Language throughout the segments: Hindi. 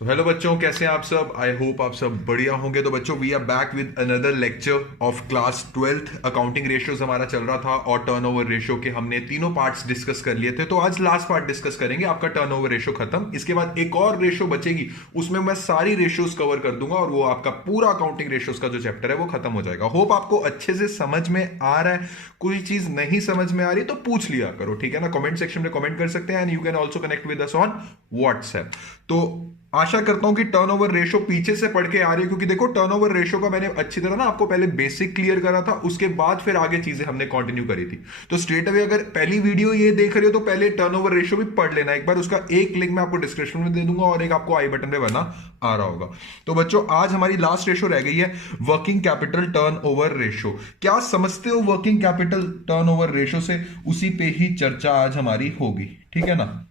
सो हेलो बच्चों, कैसे हैं आप सब। आई होप आप सब बढ़िया होंगे। तो बच्चों, we are back with another lecture of class 12th। Accounting ratios हमारा चल रहा था और टर्नओवर रेशियो के हमने तीनों पार्ट्स डिस्कस कर लिए थे। तो आज लास्ट पार्ट डिस्कस करेंगे, आपका टर्नओवर रेशियो खत्म। इसके बाद एक और रेशियो बचेगी, उसमें मैं सारी रेशियोज कवर कर दूंगा और वो आपका पूरा अकाउंटिंग रेशियोज का जो चैप्टर है वो खत्म हो जाएगा। होप आपको अच्छे से समझ में आ रहा है। कोई चीज नहीं समझ में आ रही तो पूछ लिया करो, ठीक है ना। कमेंट सेक्शन में कमेंट कर सकते हैं and you can also connect with us on WhatsApp. तो आशा करता हूं कि टर्नओवर रेशो पीछे से पढ़ के आ रही है, क्योंकि देखो टर्नओवर रेशो का मैंने अच्छी तरह ना आपको पहले बेसिक क्लियर करा था, उसके बाद फिर आगे चीजें हमने कंटिन्यू करी थी। तो स्ट्रेट अवे अगर पहली वीडियो ये देख रहे हो तो पहले टर्नओवर रेशो भी पढ़ लेना एक बार। उसका एक लिंक मैं आपको डिस्क्रिप्शन में दे दूंगा और एक आपको आई बटन पे बना आ रहा होगा। तो बच्चों, आज हमारी लास्ट रेशो रह गई है वर्किंग कैपिटल टर्नओवर रेशो। क्या समझते हो वर्किंग कैपिटल टर्नओवर रेशो से? उसी पे ही चर्चा आज हमारी होगी, ठीक है ना।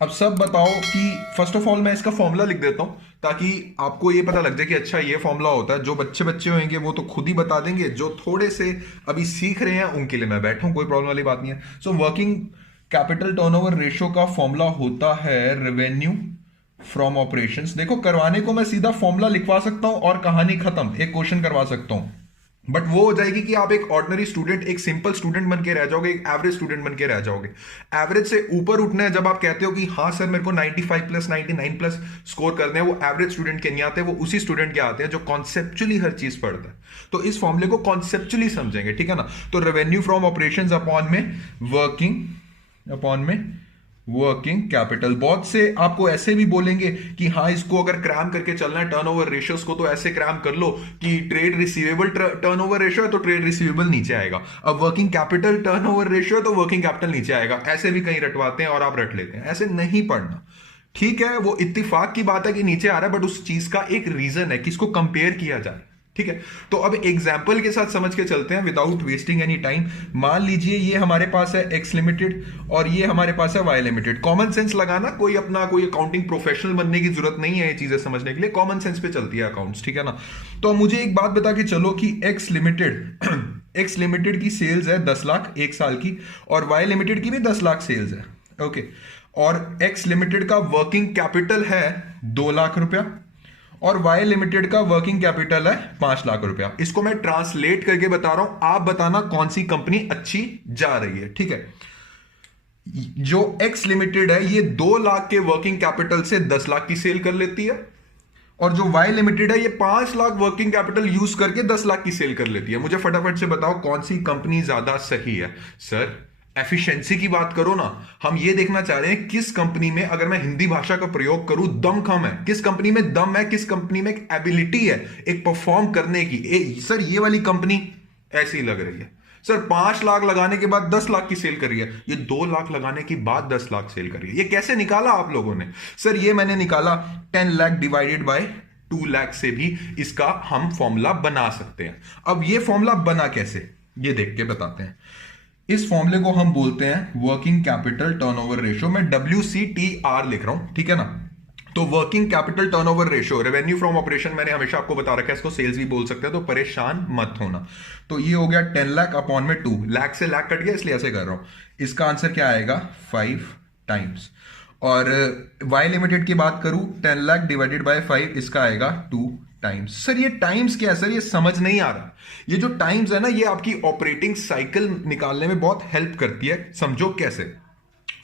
अब सब बताओ कि फर्स्ट ऑफ ऑल मैं इसका फॉर्मूला लिख देता हूं ताकि आपको ये पता लग जाए कि अच्छा ये फॉर्मूला होता है। जो बच्चे बच्चे होंगे वो तो खुद ही बता देंगे, जो थोड़े से अभी सीख रहे हैं उनके लिए मैं बैठा हूं, कोई प्रॉब्लम वाली बात नहीं है। सो वर्किंग कैपिटल टर्नओवर रेशियो का फॉर्मूला होता है रेवेन्यू फ्रॉम ऑपरेशंस। देखो, करवाने को मैं सीधा फॉर्मूला लिखवा सकता हूं और कहानी खत्म, एक क्वेश्चन करवा सकता हूं। बट वो हो जाएगी कि आप एक ऑर्डिनरी स्टूडेंट, एक सिंपल स्टूडेंट बन के रह जाओगे, एक एवरेज स्टूडेंट बन के रह जाओगे। एवरेज से ऊपर उठना है जब आप कहते हो कि हाँ सर मेरे को 95 प्लस 99 प्लस स्कोर करने हैं, वो एवरेज स्टूडेंट के नहीं आते, वो उसी स्टूडेंट के आते हैं जो कॉन्सेप्चुअली हर चीज पढ़ता है। तो इस फॉर्मूले को कॉन्सेप्चुअली समझेंगे, ठीक है ना। तो रेवेन्यू फ्रॉम ऑपरेशंस अपॉन में वर्किंग कैपिटल। बहुत से आपको ऐसे भी बोलेंगे कि हाँ इसको अगर क्रैम करके चलना है टर्नओवर रेशियोस को, तो ऐसे क्रैम कर लो कि ट्रेड रिसीवेबल टर्नओवर रेशियो है तो ट्रेड रिसीवेबल नीचे आएगा, अब वर्किंग कैपिटल टर्नओवर रेशियो है तो वर्किंग कैपिटल नीचे आएगा। ऐसे भी कहीं रटवाते हैं और आप रट लेते हैं, ऐसे नहीं पढ़ना, ठीक है। वो इत्तेफाक की बात है कि नीचे आ रहा है, बट उस चीज का एक रीजन है कि इसको कंपेयर किया जाए, ठीक है। तो अब एग्जाम्पल के साथ समझ के चलते हैं विदाउट वेस्टिंग एनी टाइम। मान लीजिए ये हमारे पास है एक्स लिमिटेड और ये हमारे पास है वाई लिमिटेड। कॉमन सेंस लगाना, कोई अपना कोई अकाउंटिंग प्रोफेशनल बनने की जरूरत नहीं है ये चीजें समझने के लिए, कॉमन सेंस पे चलती है अकाउंट्स, ठीक है ना। तो मुझे एक बात बता के चलो कि एक्स लिमिटेड की सेल्स है 10 लाख एक साल की, और वाई लिमिटेड की भी 10 लाख सेल्स है, ओके। और एक्स लिमिटेड का वर्किंग कैपिटल है 2 लाख रुपया और वाई लिमिटेड का वर्किंग कैपिटल है 5 लाख रुपया। इसको मैं ट्रांसलेट करके बता रहा हूं, आप बताना कौन सी कंपनी अच्छी जा रही है, ठीक है। जो एक्स लिमिटेड है ये 2 लाख के वर्किंग कैपिटल से 10 लाख की सेल कर लेती है, और जो वाई लिमिटेड है ये 5 लाख वर्किंग कैपिटल यूज करके 10 लाख की सेल कर लेती है। मुझे फटाफट से बताओ कौन सी कंपनी ज्यादा सही है। सर एफिशिएंसी की बात करो ना, हम ये देखना चाह रहे हैं किस कंपनी में, अगर मैं हिंदी भाषा का प्रयोग करूं, दम कम है, किस कंपनी में दम है, किस कंपनी में एक एबिलिटी है एक परफॉर्म करने की। सर ये वाली कंपनी ऐसी लग रही है। सर 5 लाख लगाने के बाद 10 लाख की सेल कर रही है, ये 2 लाख लगाने के बाद 10 लाख सेल कर रही है। ये कैसे निकाला आप लोगों ने? सर ये मैंने निकाला 10 लाख डिवाइडेड बाय 2 लाख से भी इसका हम फॉर्मूला बना सकते हैं। अब ये फॉर्मूला बना कैसे, ये देख के बताते हैं। इस फॉर्मूले को हम बोलते हैं वर्किंग कैपिटल टर्नओवर रेशियो। मैं WCTR लिख रहा हूं, ठीक है ना। तो working capital turnover ratio, revenue from operation मैंने हमेशा आपको बता रखा है, इसको सेल्स भी बोल सकते हैं, तो परेशान मत होना। तो ये हो गया 10 लाख अपॉन में 2 लाख से लाख कट गया इसलिए ऐसे कर रहा हूं। इसका आंसर क्या आएगा 5 टाइम्स। और वाई लिमिटेड की बात करूं 10 लाख डिवाइडेड बाय 5, इसका आएगा 2 टाइम्स। सर ये टाइम्स क्या है? सर ये समझ नहीं आ रहा। ये जो टाइम्स है ना, ये आपकी ऑपरेटिंग साइकिल निकालने में बहुत हेल्प करती है। समझो कैसे।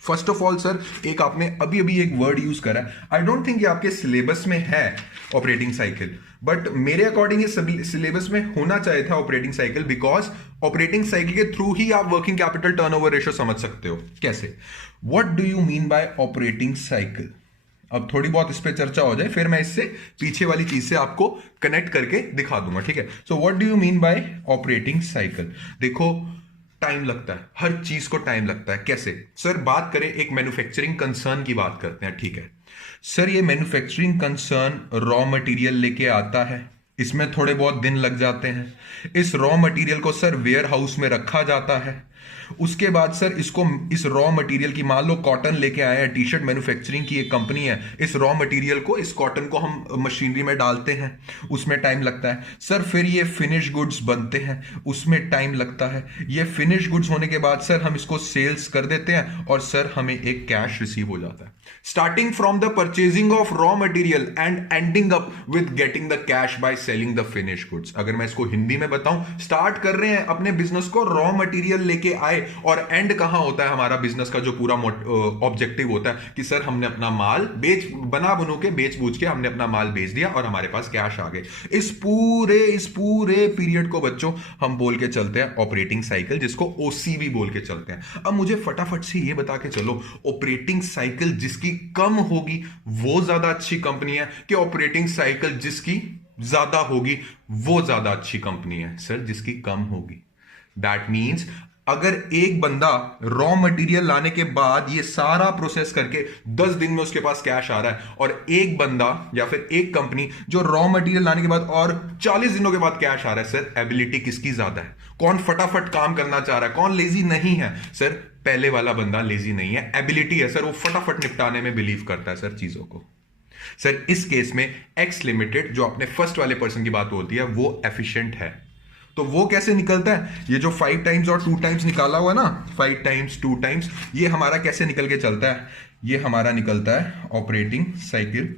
फर्स्ट ऑफ ऑल सर, एक आपने अभी अभी एक वर्ड यूज करा है, आई डोंट थिंक ये आपके सिलेबस में है ऑपरेटिंग साइकिल, बट मेरे अकॉर्डिंग ये सिलेबस में होना चाहिए था operating cycle, because operating cycle के थ्रू ही आप वर्किंग कैपिटल टर्नओवर रेशियो समझ सकते हो। कैसे? What do you mean by operating cycle? अब थोड़ी बहुत इस पे चर्चा हो जाए, फिर मैं इससे पीछे वाली चीज से आपको कनेक्ट करके दिखा दूंगा, ठीक है। So what do you mean by operating cycle? देखो टाइम लगता है, हर चीज को टाइम लगता है। कैसे? सर बात करें एक मैन्युफैक्चरिंग कंसर्न की बात करते हैं, ठीक है। सर ये मैन्युफैक्चरिंग कंसर्न रॉ मटेरियल लेके आता है, इसमें थोड़े बहुत दिन लग जाते हैं। इस रॉ मटेरियल को सर वेयर हाउस में रखा जाता है, उसके बाद सर इसको, इस रॉ मटेरियल की, मान लो कॉटन लेके आए हैं, टी शर्ट मैन्युफैक्चरिंग की एक कंपनी है, इस रॉ मटेरियल को, इस कॉटन को हम मशीनरी में डालते हैं, उसमें टाइम लगता है सर। फिर ये फिनिश गुड्स बनते हैं, उसमें टाइम लगता है। ये फिनिश गुड्स होने के बाद सर हम इसको सेल्स कर देते हैं और सर हमें एक कैश रिसीव हो जाता है। Starting from the purchasing of raw material and ending up with getting the cash by selling the finish goods. अगर मैं इसको हिंदी में बताऊं, स्टार्ट कर रहे हैं अपने बिजनेस को, रॉ मटेरियल लेके आए, और एंड कहां होता है हमारा बिजनेस का जो पूरा ऑब्जेक्टिव होता है कि सर हमने अपना माल बना बनू के बेच बूझ के हमने अपना माल बेच दिया और हमारे पास कैश आ गए। इस पूरे पीरियड को बच्चों हम बोल के चलते हैं ऑपरेटिंग साइकिल, जिसको ओसी भी बोल के चलते हैं। अब मुझे फटाफट से ये बता के चलो, ऑपरेटिंग साइकिल जिसकी कम होगी वो ज्यादा अच्छी कंपनी है कि ऑपरेटिंग साइकिल जिसकी ज्यादा होगी वो ज्यादा अच्छी कंपनी है? सर जिसकी कम होगी। दैट मीन्स अगर एक बंदा रॉ मटेरियल लाने के बाद ये सारा प्रोसेस करके 10 दिन में उसके पास कैश आ रहा है, और एक बंदा या फिर एक कंपनी जो रॉ मटेरियल लाने के बाद और 40 दिनों के बाद कैश आ रहा है, सर एबिलिटी किसकी ज्यादा है? कौन फटाफट काम करना चाह रहा है? कौन लेजी नहीं है? सर पहले वाला बंदा लेजी नहीं है, एबिलिटी है सर, वो फटाफट निपटाने में बिलीव करता है सर चीजों को। सर इस केस में एक्स लिमिटेड, जो अपने फर्स्ट वाले पर्सन की बात होती है, वो एफिशिएंट है। तो वो कैसे निकलता है? ये जो 5 टाइम्स और 2 टाइम्स निकाला हुआ ना, 5 टाइम्स 2 टाइम्स, ये हमारा कैसे निकल के चलता है? ये हमारा निकलता है ऑपरेटिंग साइकिल।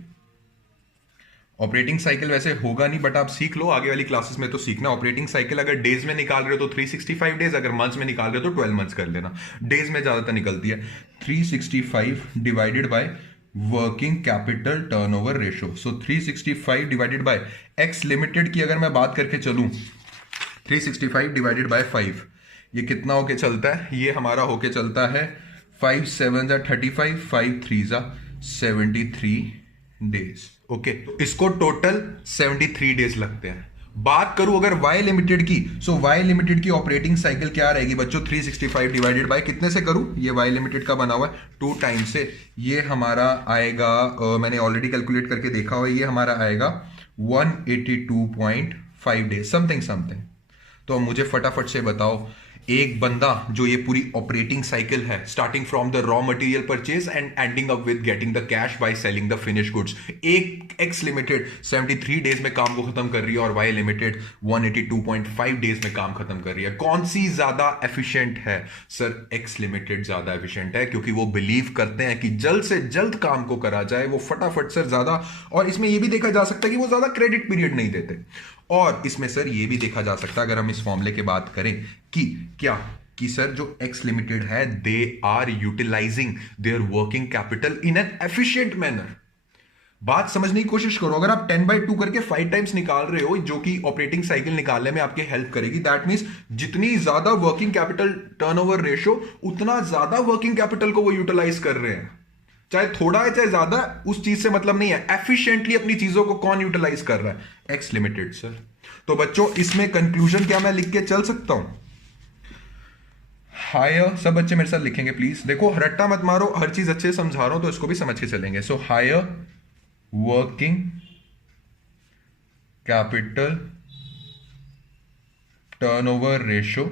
ऑपरेटिंग साइकिल वैसे होगा नहीं, बट आप सीख लो, आगे वाली क्लासेस में तो सीखना। ऑपरेटिंग साइकिल अगर डेज में निकाल रहे हो तो 365 डेज, अगर मंथ्स में निकाल रहे हो तो 12 मंथ्स कर लेना। डेज में ज्यादातर निकलती है। 365 divided by working capital turnover ratio. So 365 divided by x limited की अगर मैं बात करके चलूं, 365 डिवाइडेड बाय 5, ये कितना होके चलता है? ये हमारा होके चलता है 5 7 जा 35, 5 3 जा 73 डेज। ओके, इसको टोटल 73 डेज लगते हैं। बात करूं अगर वाई लिमिटेड की, सो वाई लिमिटेड की ऑपरेटिंग साइकिल क्या रहेगी बच्चों? 365 डिवाइडेड बाय कितने से करूं? ये वाई लिमिटेड का बना हुआ है 2 टाइम्स से, ये हमारा आएगा, मैंने ऑलरेडी कैलकुलेट करके देखा हुआ है, ये हमारा आएगा 182.5 डेज, समथिंग। तो मुझे फटाफट से बताओ, एक बंदा जो ये पूरी ऑपरेटिंग साइकिल है, starting from the raw material purchase and ending up with getting the cash by selling the finish goods, एक एक्स लिमिटेड 73 डेज में काम को खत्म कर रही है और वाई लिमिटेड 182.5 डेज में काम खत्म कर रही है। कौन सी ज्यादा एफिशिएंट है? सर एक्स लिमिटेड ज्यादा एफिशिएंट है, क्योंकि वो बिलीव करते हैं कि जल्द से जल्द काम को करा जाए, वो फटाफट सर ज्यादा। और इसमें यह भी देखा जा सकता है कि वो ज्यादा क्रेडिट पीरियड नहीं देते। और इसमें सर ये भी देखा जा सकता है, अगर हम इस फॉर्मूले की बात करें, कि क्या कि सर जो एक्स लिमिटेड है, they are utilizing their working capital in an efficient manner. बात समझने की कोशिश करो। अगर आप 10/2 करके 5 टाइम्स निकाल रहे हो, जो कि ऑपरेटिंग साइकिल निकालने में आपके हेल्प करेगी, दैट मींस जितनी ज्यादा वर्किंग कैपिटल टर्नओवर रेशियो, उतना ज्यादा वर्किंग कैपिटल को वो यूटिलाइज कर रहे हैं। चाहे थोड़ा है चाहे ज्यादा, उस चीज से मतलब नहीं है। एफिशिएंटली अपनी चीजों को कौन यूटिलाइज कर रहा है? X limited sir. तो बच्चों इसमें कंक्लूजन क्या मैं लिख के चल सकता हूं? हायर, सब बच्चे मेरे साथ लिखेंगे प्लीज। देखो रट्टा मत मारो, हर चीज अच्छे से समझा रहा हूं तो इसको भी समझ के चलेंगे। So higher working capital turnover ratio,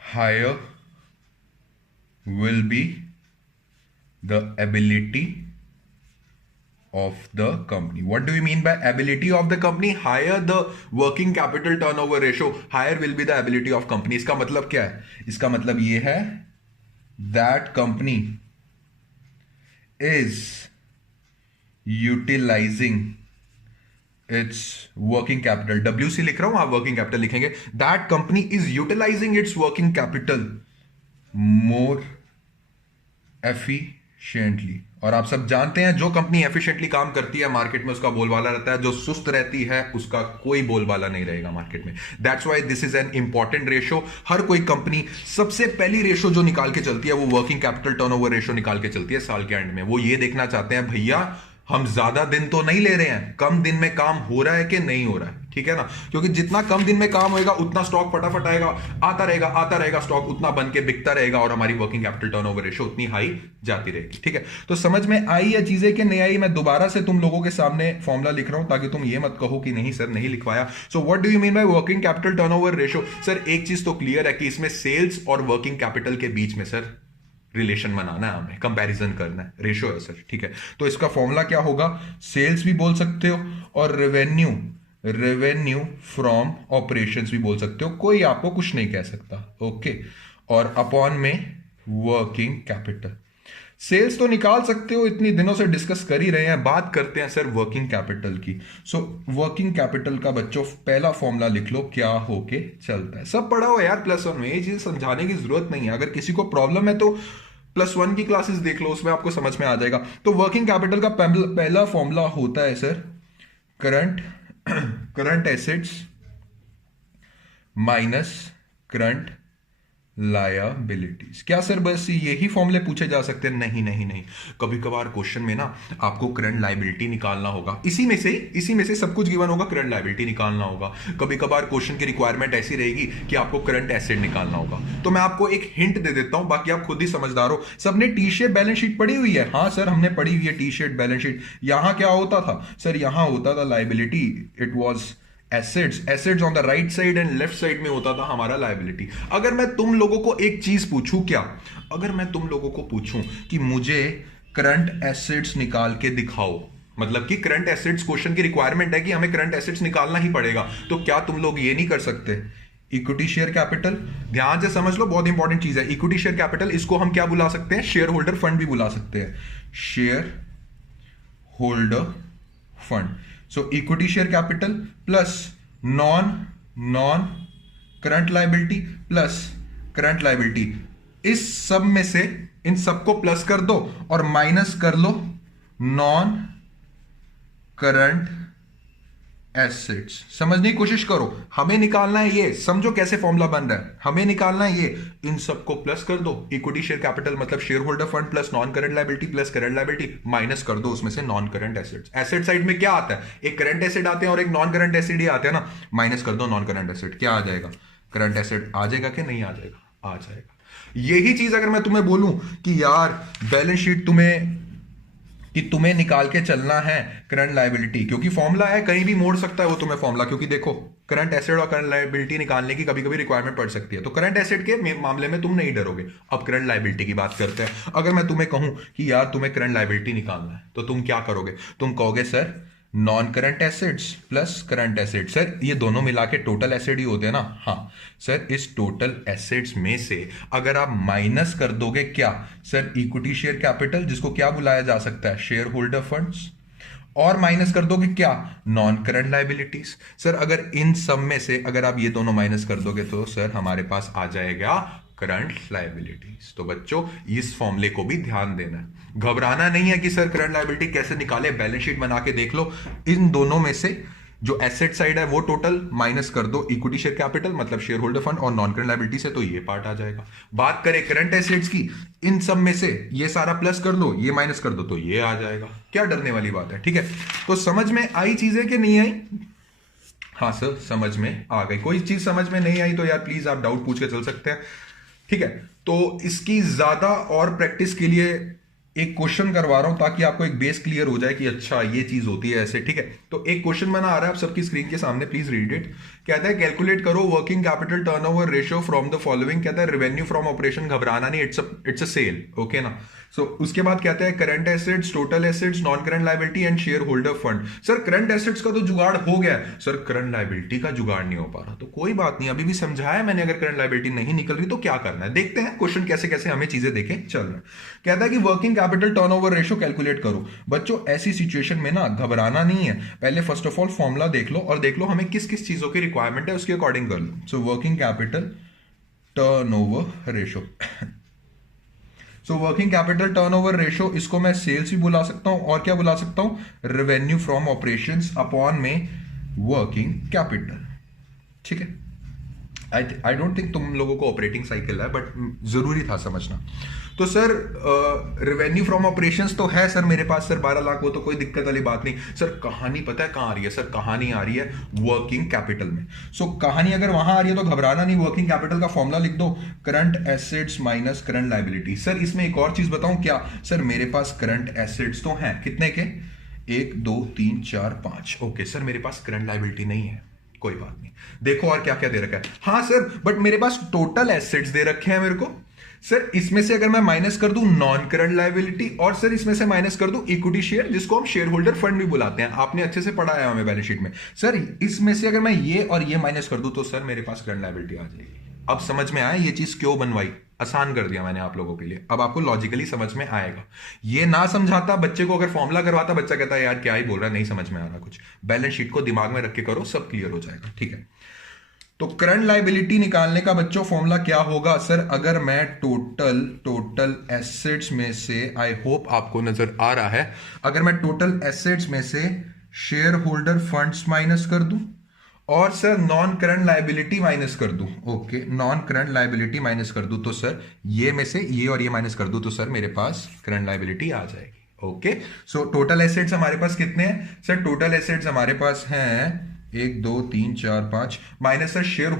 higher will be the ability of the company. What do you mean by ability of the company? Higher the working capital turnover ratio, higher will be the ability of company. इसका मतलब क्या है? इसका मतलब ये है that company is utilizing its working capital. WC लिख रहा हूं, आप working capital लिखेंगे। That company is utilizing its working capital more efficiently। और आप सब जानते हैं जो कंपनी एफिशिएंटली काम करती है मार्केट में, उसका बोलबाला रहता है। जो सुस्त रहती है उसका कोई बोलबाला नहीं रहेगा मार्केट में। That's why this is an important ratio. हर कोई कंपनी सबसे पहली रेशियो जो निकाल के चलती है वो वर्किंग कैपिटल टर्नओवर रेशियो निकाल के चलती है साल के एंड में। वो ये देखना चाहते हैं भैया हम ज्यादा दिन तो नहीं ले रहे हैं, कम दिन में काम हो रहा है कि नहीं हो रहा है, ठीक है ना। क्योंकि जितना कम दिन में काम होएगा उतना स्टॉक फटाफट आएगा, आता रहेगा स्टॉक, उतना बन के बिकता रहेगा और हमारी वर्किंग कैपिटल टर्नओवर रेशियो उतनी हाई जाती रहेगी, ठीक है। तो समझ में आई है चीजें कि नहीं आई? मैं दोबारा से तुम लोगों के सामने फॉर्मूला लिख रहा हूं ताकि तुम ये मत कहो कि नहीं सर नहीं लिखवाया। So what do you mean by working capital turnover ratio? Sir एक चीज तो क्लियर है कि इसमें सेल्स और वर्किंग कैपिटल के बीच में सर रिलेशन बनाना है, हमें कंपैरिजन करना है, रेशियो है सर, ठीक है। तो इसका फॉर्मूला क्या होगा? सेल्स भी बोल सकते हो और रेवेन्यू फ्रॉम ऑपरेशंस भी बोल सकते हो, कोई आपको कुछ नहीं कह सकता, ओके। और अपॉन में वर्किंग कैपिटल। सेल्स तो निकाल सकते हो, इतनी दिनों से डिस्कस कर ही रहे हैं, बात करते हैं सर वर्किंग कैपिटल की। सो वर्किंग कैपिटल का बच्चों पहला फॉर्मूला लिख लो, क्या होके चलता है। सब पढ़ा हो यार +1 में, ये चीज समझाने की जरूरत नहीं है। अगर किसी को प्रॉब्लम है तो +1 की क्लासेस देख लो, उसमें आपको समझ में आ जाएगा। तो वर्किंग कैपिटल का पहला फॉर्मूला होता है sir current assets minus current liabilities. क्या सर बस यही फॉर्मूले पूछे जा सकते हैं? नहीं नहीं नहीं, कभी कभार क्वेश्चन में ना आपको करंट लायबिलिटी निकालना होगा, इसी में से सब कुछ गिवन होगा, करंट लायबिलिटी निकालना होगा। कभी कभार क्वेश्चन की रिक्वायरमेंट ऐसी रहेगी कि आपको करंट एसेट निकालना होगा। तो मैं आपको एक हिंट दे देता हूं, बाकी आप खुद ही समझदार हो। सबने टी शेप बैलेंस शीट पढ़ी हुई है? हाँ सर हमने पढ़ी हुई है टी शेप बैलेंस शीट। यहां क्या होता था सर? यहां होता था liability, it was assets on the right side and left side में होता था हमारा लायबिलिटी। अगर मैं तुम लोगों को एक चीज पूछूं, क्या अगर मैं तुम लोगों को पूछूं कि मुझे करंट एसेट्स निकाल के दिखाओ, मतलब कि करंट एसेट्स क्वेश्चन की रिक्वायरमेंट है कि हमें करंट एसेट्स निकालना ही पड़ेगा, तो क्या तुम लोग ये नहीं कर सकते? इक्विटी शेयर कैपिटल, ध्यान से समझ लो, बहुत इंपॉर्टेंट चीज है। इक्विटी शेयर कैपिटल, इसको हम क्या बुला सकते हैं? शेयर होल्डर फंड भी बुला सकते हैं, shareholder fund. So equity share capital plus non current liability plus current liability, इस सब में से इन सबको प्लस कर दो और माइनस कर लो नॉन करंट एसेट्स। समझने की कोशिश करो, हमें निकालना है ये, समझो कैसे फॉर्मूला बन रहा है, हमें निकालना है ये, इन सबको प्लस कर दो। इक्विटी शेयर कैपिटल मतलब share holder fund plus non current liability plus current liability, minus कर दो उसमें से non current assets. Asset side में क्या आता है? एक करंट एसेट आते हैं और एक नॉन करंट एसेट ही आते हैं ना, माइनस कर दो नॉन करंट एसेट, क्या आ जाएगा? करंट एसेट आ जाएगा कि नहीं आ जाएगा? आ जाएगा। यही चीज अगर मैं तुम्हें बोलूं कि यार बैलेंस शीट तुम्हें निकाल के चलना है करंट लायबिलिटी, क्योंकि फॉर्मूला है, कहीं भी मोड़ सकता है वो तुम्हें फॉर्मूला, क्योंकि देखो करंट एसेट और करंट लायबिलिटी निकालने की कभी कभी रिक्वायरमेंट पड़ सकती है। तो करंट एसेट के मामले में तुम नहीं डरोगे। अब करंट लायबिलिटी की बात करते हैं। अगर मैं तुम्हें कहूं कि यार तुम्हें करंट लायबिलिटी निकालना है, तो तुम क्या करोगे? तुम कहोगे sir non current assets plus current asset. Sir ये दोनों मिला के टोटल एसेट ही होते हैं ना? हाँ सर, इस टोटल एसेट्स में से अगर आप माइनस कर दोगे क्या सर? इक्विटी शेयर कैपिटल, जिसको क्या बुलाया जा सकता है? शेयर होल्डर फंड्स, और माइनस कर दोगे क्या? Non current liabilities. सर अगर इन सब में से अगर आप ये दोनों माइनस कर दोगे तो सर हमारे पास आ जाएगा करंट लायबिलिटीज। तो बच्चों इस फॉर्मूले को भी ध्यान देना है, घबराना नहीं है कि सर करंट लायबिलिटी कैसे निकाले, बैलेंस शीट बना के देख लो। इन दोनों में से जो एसेट साइड है वो टोटल माइनस कर दो इक्विटी शेयर कैपिटल मतलब शेयर होल्डर फंड और नॉन करंट लायबिलिटी से, तो ये पार्ट आ जाएगा। बात करें करंट एसेट्स की, इन सब में से ये सारा प्लस कर दो, ये माइनस कर दो, तो ये आ जाएगा। क्या डरने वाली बात है? ठीक है, तो समझ में आई चीजें कि नहीं आई? हाँ सर समझ में आ गई। कोई चीज समझ में नहीं आई तो यार प्लीज आप डाउट पूछ के चल सकते हैं, ठीक है। तो इसकी ज्यादा और प्रैक्टिस के लिए एक क्वेश्चन करवा रहा हूं ताकि आपको एक बेस क्लियर हो जाए कि अच्छा ये चीज होती है ऐसे, ठीक है। तो एक क्वेश्चन बना आ रहा है आप सबकी स्क्रीन के सामने, प्लीज रीड इट। कहता है कैलकुलेट करो working capital turnover ratio from the following. कहता है रेवेन्यू फ्रॉम ऑपरेशन, घबराना नहीं, इट्स अ सेल, ओके ना। सो उसके बाद कहता है current assets, total assets, non current liability and share holder fund. Sir current assets का तो जुगाड़ हो गया, सर करंट लायबिलिटी का जुगाड़ नहीं हो पा रहा। तो कोई बात नहीं, अभी भी समझाया मैंने, अगर करंट लायबिलिटी नहीं निकल रही तो क्या करना है, देखते हैं क्वेश्चन कैसे कैसे हमें चीजें देखे चल रहा है। कहता है कि working capital turnover ratio calculate करो। बच्चों ऐसी सिचुएशन में ना घबराना नहीं है, पहले फर्स्ट ऑफ ऑल फॉर्मूला देख लो और देख लो हमें किस किस चीजों की रिक्वायरमेंट है, उसके अकॉर्डिंग कर लो। So working capital turnover ratio, so working capital turnover ratio, इसको मैं सेल्स भी बुला सकता हूं और क्या बुला सकता हूं? रेवेन्यू फ्रॉम ऑपरेशंस अपॉन में वर्किंग कैपिटल, ठीक है। आई डोंट थिंक तुम लोगों को ऑपरेटिंग साइकिल है, बट जरूरी था समझना। तो सर रेवेन्यू फ्रॉम ऑपरेशंस तो है सर मेरे पास सर 12 लाख, वो तो कोई दिक्कत वाली बात नहीं सर। कहानी पता है कहां आ रही है सर? कहानी आ रही है वर्किंग कैपिटल में। सो कहानी अगर वहां आ रही है तो घबराना नहीं, वर्किंग कैपिटल का फॉर्मूला लिख दो, current assets minus current liability. Sir इसमें एक और चीज बताऊं क्या सर, मेरे पास करंट एसेट्स तो हैं कितने के, 1 2 3 4 5। ओके सर मेरे पास करंट लायबिलिटी नहीं है, कोई बात नहीं। देखो और क्या क्या दे रखा है, हाँ सर बट मेरे पास टोटल एसेट्स दे रखे हैं मेरे को। सर इसमें से अगर मैं माइनस कर दूं नॉन करंट लायबिलिटी, और सर इसमें से माइनस कर दूं इक्विटी शेयर, जिसको हम शेयर होल्डर फंड भी बुलाते हैं, आपने अच्छे से पढ़ा है हमें बैलेंस शीट में। सर इसमें से अगर मैं ये और ये माइनस कर दूं तो सर मेरे पास करंट लायबिलिटी आ जाएगी। अब समझ में आया ये चीज क्यों बनवाई, आसान कर दिया मैंने आप लोगों के लिए, अब आपको लॉजिकली समझ में आएगा। ये ना समझाता बच्चे को, अगर फॉर्मूला करवाता बच्चा कहता है यार क्या ही बोल रहा है, नहीं समझ में आ रहा कुछ। बैलेंस शीट को दिमाग में रख के करो, सब क्लियर हो जाएगा, ठीक है। तो करंट लायबिलिटी निकालने का बच्चों फॉर्मूला क्या होगा सर, अगर मैं टोटल एसेट्स में से, आई होप आपको नजर आ रहा है, अगर मैं टोटल एसेट्स में से शेयर होल्डर फंड्स माइनस कर दूं और sir non current liability minus कर दूं, okay non current liability minus कर दूं, तो सर ये में से ये और ये माइनस कर दूं तो सर मेरे पास करंट लायबिलिटी आ जाएगी। ओके सो टोटल एसेट्स हमारे पास कितने हैं सर, टोटल एसेट्स हमारे पास हैं 1 2 3 4 5, minus sir share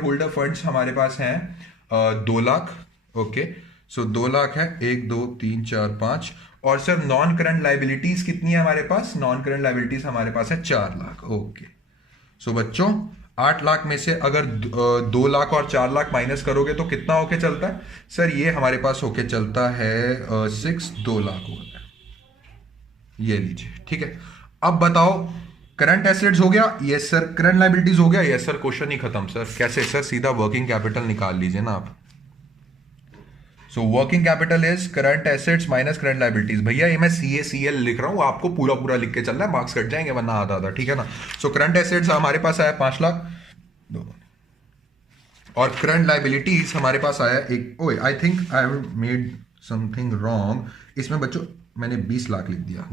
holder funds हमारे पास हैं 2 लाख। ओके सो 2 लाख है, 1 2 3 4 5, और सर नॉन करंट लायबिलिटीज कितनी है हमारे पास, नॉन करंट लायबिलिटीज हमारे पास है 4 लाख। ओके सो बच्चों 8 लाख में से अगर 2 लाख और 4 लाख माइनस करोगे तो कितना होके चलता है सर, ये हमारे पास होके चलता है 2 लाख होता है, ये लीजिए, ठीक है। अब बताओ करंट एसेट्स हो गया, यस सर, करंट लायबिलिटीज हो गया, यस सर, क्वेश्चन ही खत्म सर। कैसे सर, सीधा वर्किंग कैपिटल निकाल लीजिए ना आप। सो working capital is current assets minus current liabilities. भैया ये मैं CACL लिख रहा हूं, आपको पूरा पूरा लिख के चलना है, मार्क्स कट जाएंगे वरना आधा आधा, ठीक है ना। सो करंट एसेट्स हमारे पास आया 5 लाख, और करंट लायबिलिटीज हमारे पास आया एक, ओए I think I have made something wrong, इसमें बच्चों मैंने 20 लाख लिख दिया,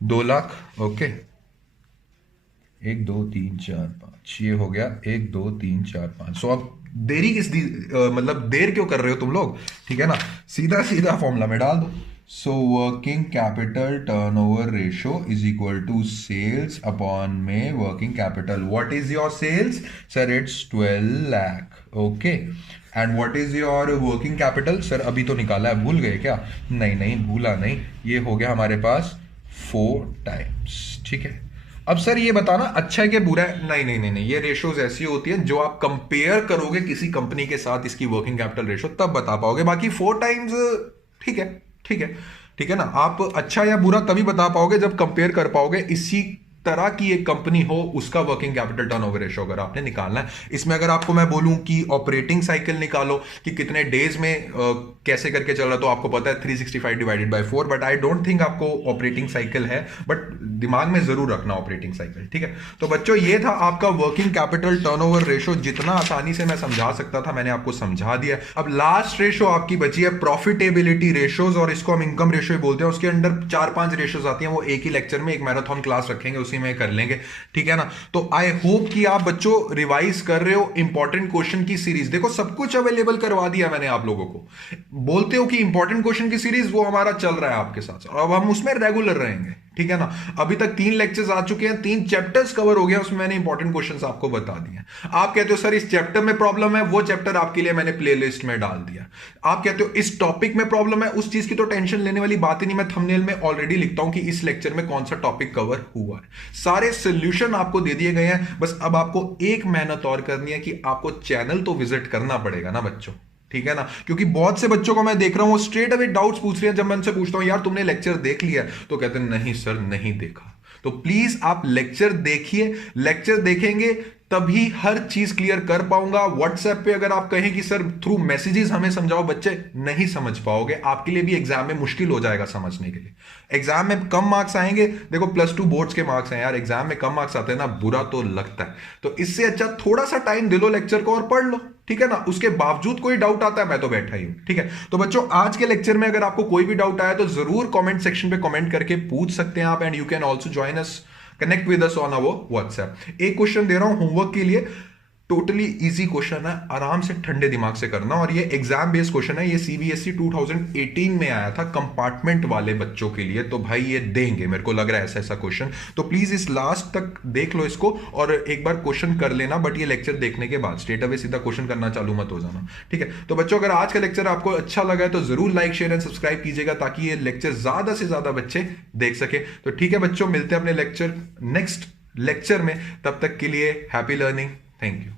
2 लाख, ओके 1 2 3 4 5, ये हो गया 1 2 3 4 5। सो अब देरी मतलब देर क्यों कर रहे हो तुम लोग, ठीक है ना, सीधा सीधा फॉर्मूला में डाल दो। So working capital turnover ratio is equal to sales upon में working capital. What is your sales sir, it's 12 lakh, okay, and what is your working capital sir, अभी तो निकाला है, भूल गए क्या, नहीं नहीं भूला नहीं, ये हो गया हमारे पास 4 टाइम्स, ठीक है। अब सर ये बताना अच्छा है कि बुरा है, नहीं नहीं नहीं नहीं, ये रेशियोज ऐसी होती है जो आप कंपेयर करोगे किसी कंपनी के साथ इसकी वर्किंग कैपिटल रेशियो, तब बता पाओगे, बाकी 4 टाइम्स ठीक है, ठीक है, ठीक है ना। आप अच्छा या बुरा तभी बता पाओगे जब कंपेयर कर पाओगे इसी तरह की एक कंपनी हो, उसका वर्किंग कैपिटल टर्नओवर रेशियो अगर आपने निकालना है। इसमें अगर आपको मैं बोलूं कि ऑपरेटिंग साइकिल निकालो कि कितने डेज में कैसे करके चल रहा, तो आपको पता है 365 divided by 4, but I don't think आपको ऑपरेटिंग साइकिल है, बट दिमाग में जरूर रखना ऑपरेटिंग साइकिल, ठीक है। तो बच्चों ये था आपका वर्किंग कैपिटल टर्नओवर रेशियो, जितना आसानी से मैं समझा सकता था मैंने आपको समझा दिया। अब लास्ट रेशियो आपकी बची है प्रॉफिटेबिलिटी रेशियोज, और इसको हम इनकम रेशियो बोलते हैं। उसके अंदर 4-5 रेशियोज आती हैं, वो एक ही लेक्चर में एक मैराथन क्लास रखेंगे में कर लेंगे, ठीक है ना। तो आई होप कि आप बच्चों रिवाइज कर रहे हो इंपॉर्टेंट क्वेश्चन की सीरीज। देखो सब कुछ अवेलेबल करवा दिया मैंने आप लोगों को, बोलते हो कि इंपॉर्टेंट क्वेश्चन की सीरीज वो हमारा चल रहा है आपके साथ, और अब हम उसमें रेगुलर रहेंगे, ठीक है ना। अभी तक 3 लेक्चर्स आ चुके हैं, 3 चैप्टर्स कवर हो गया, उसमें मैंने इंपॉर्टेंट क्वेश्चंस आपको बता दिए। आप कहते हो सर इस चैप्टर में प्रॉब्लम है, वो चैप्टर आपके लिए मैंने प्लेलिस्ट में डाल दिया। आप कहते हो इस टॉपिक में प्रॉब्लम है, उस चीज की तो टेंशन लेने वाली बात ही नहीं, मैं थंबनेल में ऑलरेडी लिखता हूं कि इस लेक्चर में कौन सा टॉपिक कवर हुआ है। सारे सोल्यूशन आपको दे दिए गए हैं, बस अब आपको एक मेहनत और करनी है कि आपको चैनल तो विजिट करना पड़ेगा ना बच्चों, ठीक है ना। क्योंकि बहुत से बच्चों को मैं देख रहा हूं वो स्ट्रेट अवे डाउट्स पूछ रहे हैं, जब मैं उनसे पूछता हूं यार तुमने लेक्चर देख लिया, तो कहते हैं नहीं सर नहीं देखा। तो प्लीज आप लेक्चर देखिए, लेक्चर देखेंगे तभी हर चीज क्लियर कर पाऊंगा। व्हाट्सएप पे अगर आप कहें कि सर थ्रू मैसेजेस हमें समझाओ, बच्चे नहीं समझ पाओगे, आपके लिए भी एग्जाम में मुश्किल हो जाएगा समझने के लिए। एग्जाम में कम मार्क्स आएंगे, देखो +2 बोर्ड्स के मार्क्स हैं यार, एग्जाम में कम मार्क्स आते हैं ना, बुरा तो लगता है। तो इससे अच्छा थोड़ा सा टाइम दे लो लेक्चर को और पढ़ लो, ठीक है ना। उसके बावजूद कोई डाउट आता है मैं तो बैठा ही हूं, ठीक है। तो बच्चों आज के लेक्चर में अगर आपको कोई भी डाउट आया तो जरूर कमेंट सेक्शन पे कमेंट करके पूछ सकते हैं आप, and you can also join us, connect with us on our WhatsApp. एक क्वेश्चन दे रहा हूं होमवर्क के लिए, टोटली इजी क्वेश्चन है, आराम से ठंडे दिमाग से करना। और ये एग्जाम बेस्ड क्वेश्चन है, ये सीबीएसई 2018 में आया था कंपार्टमेंट वाले बच्चों के लिए, तो भाई ये देंगे मेरे को लग रहा है ऐसा ऐसा क्वेश्चन। तो प्लीज इस लास्ट तक देख लो इसको और एक बार क्वेश्चन कर लेना, बट ये लेक्चर देखने के बाद स्ट्रेट अवे सीधा क्वेश्चन करना चालू मत हो जाना, ठीक है। तो बच्चों अगर आज का लेक्चर आपको अच्छा लगा है तो जरूर लाइक शेयर एंड सब्सक्राइब कीजिएगा ताकि ये लेक्चर ज्यादा से ज्यादा बच्चे देख सके। तो ठीक है बच्चों, मिलते हैं अपने नेक्स्ट लेक्चर में, तब तक के लिए हैप्पी लर्निंग, थैंक यू।